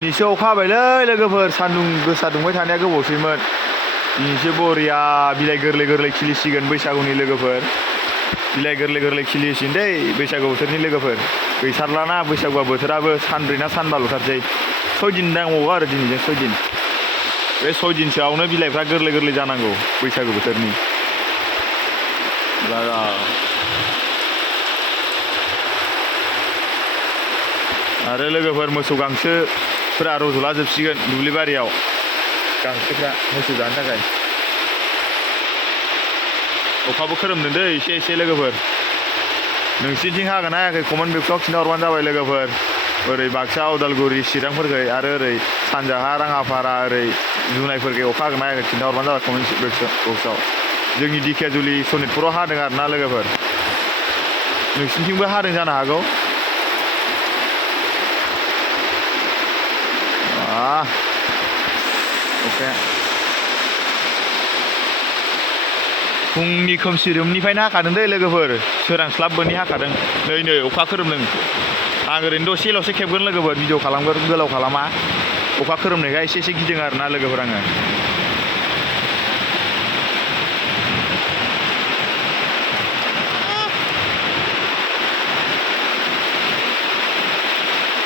दिनैसो अखा हाबायलै लोगोफोर सान्दुं गोसा दुंबाय थानाया गोबावसैमोन दिनैसो बरिया बिलाइ गोरलै गोरलै खिलिसिगोन बैसागुनि लोगोफोर बिलाइ गोरलै गोरलै खिलिसिगोन दै बैसागु बोथोरनि लोगोफोर गैथारलाना बैसागुआ बोथोराबो सानब्रै ना सानबाल'थारसै 6 दिन नांबावगौ आरो दिनैजों 6 दिन बे 6 दिनसोआवनो बिलाइफ्रा गोरलै गोरलै जानांगौ बैसागु बोथोरनि आरो लोगोफोर मोसौ गांसोफोरा रज'ला जोबसिगोन दुब्लि बारियाव गांसोफ्रा मोसौ जानो थाखाय अखाबो खोरोमदों दै एसे एसे लोगोफोर नोंसिनिथिं हागोन हायाखै कमेन्ट बक्सआव खिन्थाहरबानो जाबाय लोगोफोर ओरै बाक्सा उदालगुरि चिरांफोरखै आरो ओरै सानजाहा राङापारा ओरै जुनायफोरखै अखा हागोन हायाखै खिन्थाहरबानो जाबाय कमेन्ट बक्सआव जोंनि दिखियाजुलि सनितपुराव हादों आरोना लोगोफोर नोंसिनिथिंबो हादों जानो हागौ अखाया फुंनि खोमसिरोमनिफ्रायनो हाखादों दै लोगोफोर सोरांस्लाबबोनि हाखादों नै अखा खोरोमदों आं ओरैनो दसेल'सो खेबगोन लोगोफोर भिडिअ खालामगोन गोलाव खालामा अखा खोरोमनायखाय एसे एसे गिदों आरोना लोगोफोर आङो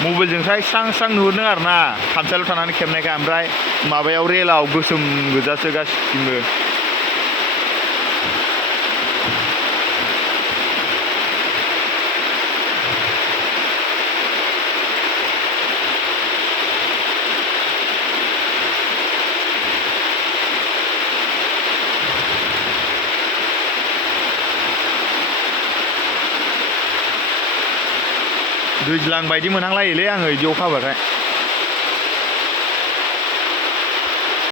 मबाइलजोंहाय स्रां स्रां नुहुरदों आरोना खामसालियाव थानानै खेबनायखाय ओमफ्राय माबायाव रेलाव गोसोम गोजासो गासिबो दैज्लां बायदि मोनहांलायोलै आङो बिदि अखा हाबाथाय